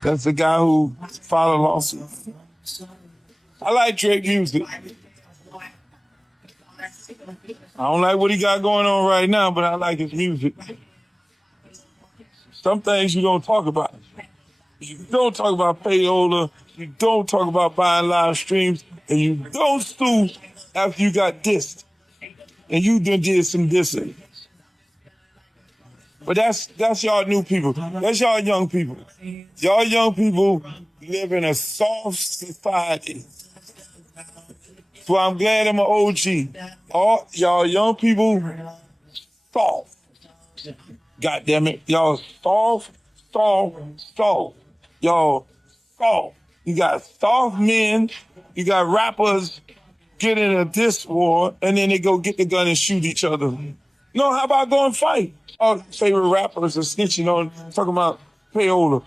That's the guy who filed a lawsuit. I like Drake music. I don't like what he got going on right now, but I like his music. Some things you don't talk about. You don't talk about payola. You don't talk about buying live streams. And you don't sue after you got dissed. And you done did some dissing. But that's y'all new people. That's y'all young people. Y'all young people live in a soft society. So I'm glad I'm an OG. All y'all young people, soft. God damn it. Y'all soft, soft, soft. Y'all soft. You got soft men, you got rappers get in a diss war, and then they go get the gun and shoot each other. No, how about go and fight? Our favorite rappers are snitching on, talking about payola.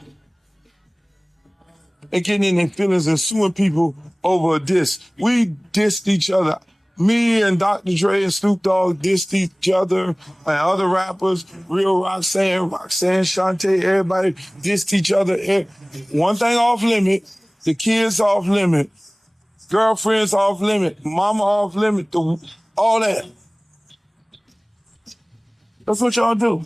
And getting in their feelings and suing people over a diss. We dissed each other. Me and Dr. Dre and Snoop Dogg dissed each other, and other rappers, Real Roxanne, Shantae, everybody dissed each other. One thing off limit, the kids off limit, girlfriends off limit, mama off limit, all that. That's what y'all do.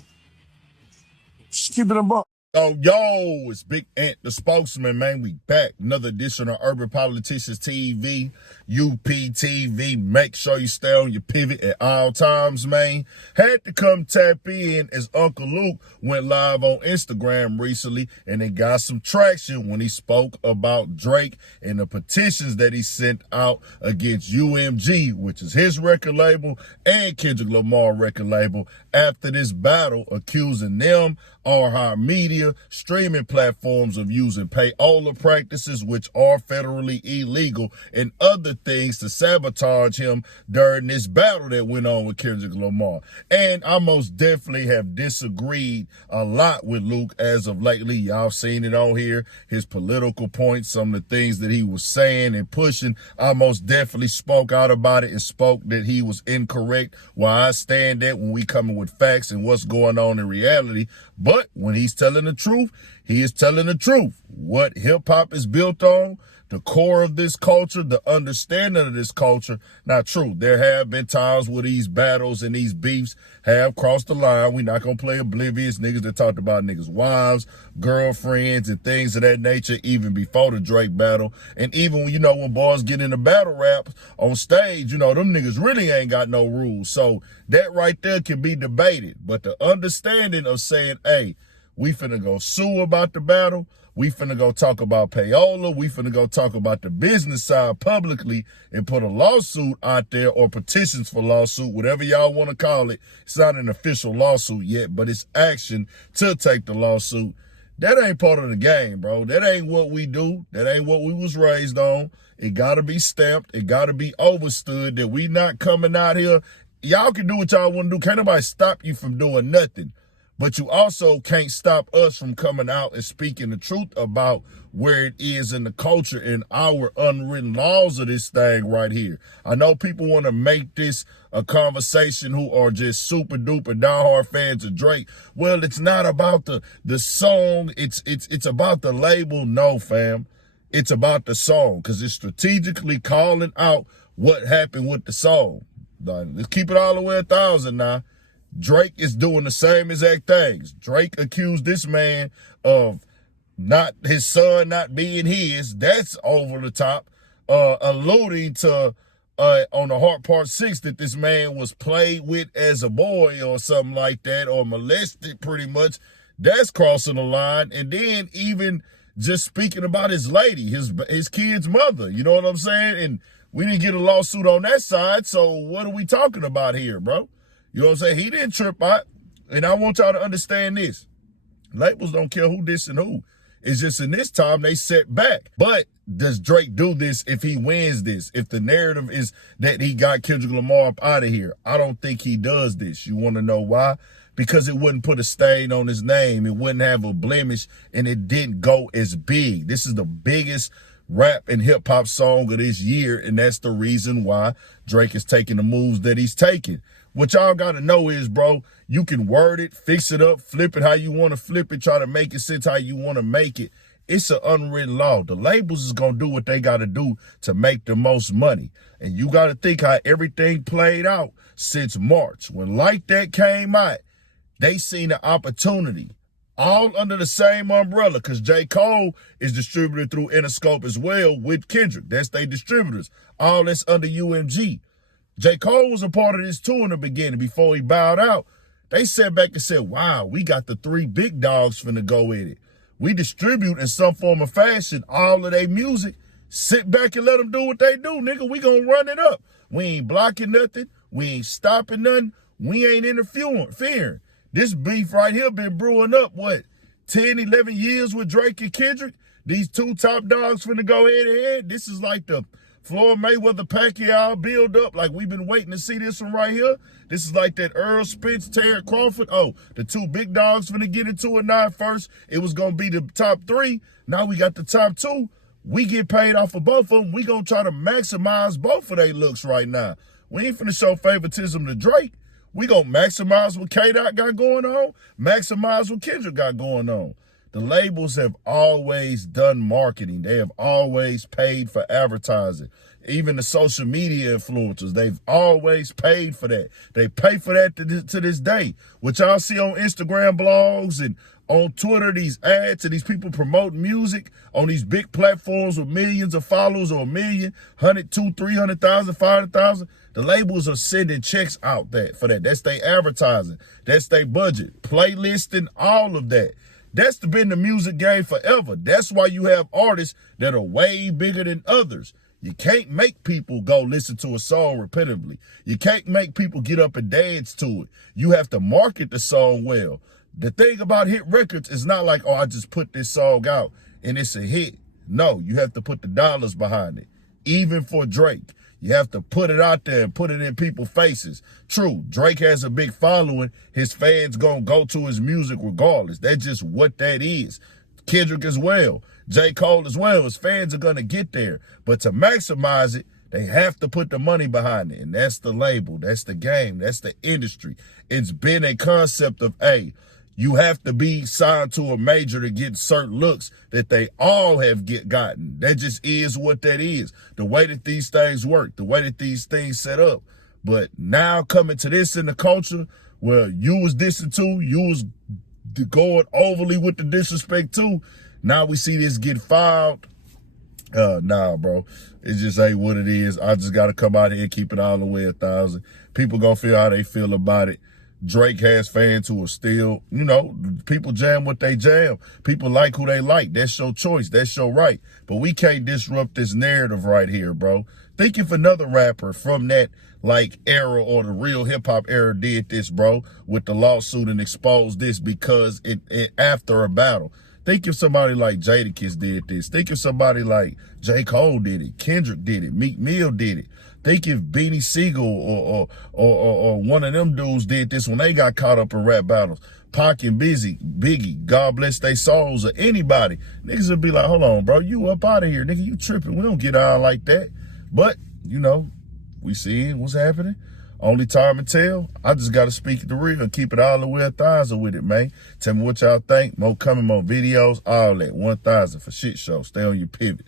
Just keep it a buck. Yo, it's Big Ant, the spokesman, man. We back. Another edition of Urban Politicians TV, UPTV. Make sure you stay on your pivot at all times, man. Had to come tap in as Uncle Luke went live on Instagram recently, and it got some traction when he spoke about Drake and the petitions that he sent out against UMG, which is his record label, and Kendrick Lamar record label, after this battle, accusing them, our media, streaming platforms of using payola practices, which are federally illegal, and other things to sabotage him during this battle that went on with Kendrick Lamar. And I most definitely have disagreed a lot with Luke as of lately. Y'all seen it on here, his political points, some of the things that he was saying and pushing. I most definitely spoke out about it and spoke that he was incorrect, where I stand at when we coming with facts and what's going on in reality. But when he's telling the truth, he is telling the truth. What hip-hop is built on, the core of this culture, the understanding of this culture. Now, true, there have been times where these battles and these beefs have crossed the line. We're not going to play oblivious niggas that talked about niggas' wives, girlfriends, and things of that nature even before the Drake battle. And even, when boys get into battle rap on stage, them niggas really ain't got no rules. So that right there can be debated. But the understanding of saying, hey, we finna go sue about the battle. We finna go talk about payola. We finna go talk about the business side publicly and put a lawsuit out there, or petitions for lawsuit, whatever y'all want to call it. It's not an official lawsuit yet, but it's action to take the lawsuit. That ain't part of the game, bro. That ain't what we do. That ain't what we was raised on. It gotta be stamped. It gotta be overstood that we not coming out here. Y'all can do what y'all want to do. Can't nobody stop you from doing nothing. But you also can't stop us from coming out and speaking the truth about where it is in the culture and our unwritten laws of this thing right here. I know people want to make this a conversation who are just super duper diehard fans of Drake. Well, it's not about the song. It's about the label. No, fam. It's about the song, because it's strategically calling out what happened with the song. Let's keep it all the way 1,000 now. Drake is doing the same exact things. Drake accused this man of his son not being his. That's over the top. Alluding to on the Heart Part 6 that this man was played with as a boy or something like that, or molested pretty much. That's crossing the line. And then even just speaking about his lady, his kid's mother. You know what I'm saying? And we didn't get a lawsuit on that side. So what are we talking about here, bro? You know what I'm saying? He didn't trip out. And I want y'all to understand this. Labels don't care who this and who. It's just in this time they set back. But does Drake do this if he wins this? If the narrative is that he got Kendrick Lamar up out of here? I don't think he does this. You want to know why? Because it wouldn't put a stain on his name. It wouldn't have a blemish, and it didn't go as big. This is the biggest rap and hip hop song of this year, and that's the reason why Drake is taking the moves that he's taking. What y'all got to know is, bro, you can word it, fix it up, flip it how you want to flip it, try to make it sense how you want to make it. It's an unwritten law. The labels is going to do what they got to do to make the most money. And you got to think how everything played out since March. When Like That came out, they seen the opportunity all under the same umbrella, because J. Cole is distributed through Interscope as well with Kendrick. That's their distributors. All that's under UMG. J. Cole was a part of this too in the beginning before he bowed out. They sat back and said, wow, we got the three big dogs finna go at it. We distribute in some form or fashion all of their music. Sit back and let them do what they do, nigga. We gonna run it up. We ain't blocking nothing. We ain't stopping nothing. We ain't interfering. This beef right here been brewing up, 10, 11 years with Drake and Kendrick? These two top dogs finna go head to head. This is like the Floyd Mayweather Pacquiao build up. Like, we've been waiting to see this one right here. This is like that Earl Spence, Terry Crawford. Oh, the two big dogs finna get into it now. First, it was gonna be the top three. Now we got the top two. We get paid off of both of them. We gonna try to maximize both of their looks right now. We ain't finna show favoritism to Drake. We gonna maximize what K-Dot got going on, maximize what Kendrick got going on. The labels have always done marketing. They have always paid for advertising. Even the social media influencers, they've always paid for that. They pay for that to this day. What y'all see on Instagram blogs and on Twitter, these ads and these people promoting music on these big platforms with millions of followers, or 1 million, 100, 200, 300,000, 500,000. The labels are sending checks out for that. That's their advertising. That's their budget. Playlisting, all of that. That's been the music game forever. That's why you have artists that are way bigger than others. You can't make people go listen to a song repeatedly. You can't make people get up and dance to it. You have to market the song well. The thing about hit records is not like, oh, I just put this song out and it's a hit. No, you have to put the dollars behind it. Even for Drake, you have to put it out there and put it in people's faces. True, Drake has a big following. His fans gonna go to his music regardless. That's just what that is. Kendrick as well. J. Cole as well. His fans are gonna get there. But to maximize it, they have to put the money behind it. And that's the label. That's the game. That's the industry. It's been a concept of, hey, you have to be signed to a major to get certain looks that they all have gotten. That just is what that is. The way that these things work, the way that these things set up. But now coming to this in the culture where you was dissing too, you was going overly with the disrespect too. Now we see this get filed. Nah, bro. It just ain't what it is. I just got to come out here and keep it all the way 1,000. People gonna feel how they feel about it. Drake has fans who are still, people jam what they jam. People like who they like. That's your choice. That's your right. But we can't disrupt this narrative right here, bro. Think if another rapper from that era or the real hip hop era did this, bro, with the lawsuit and exposed this because it after a battle. Think if somebody like Jadakiss did this. Think if somebody like J. Cole did it. Kendrick did it. Meek Mill did it. Think if Beanie Siegel or one of them dudes did this when they got caught up in rap battles. Pac and Biggie, God bless their souls, or anybody. Niggas would be like, hold on, bro, you up out of here, nigga. You tripping. We don't get on like that. But, we see what's happening. Only time to tell. I just got to speak the real and keep it all the way 1,000 with it, man. Tell me what y'all think. More coming, more videos, all that. 1,000 for shit show. Stay on your pivot.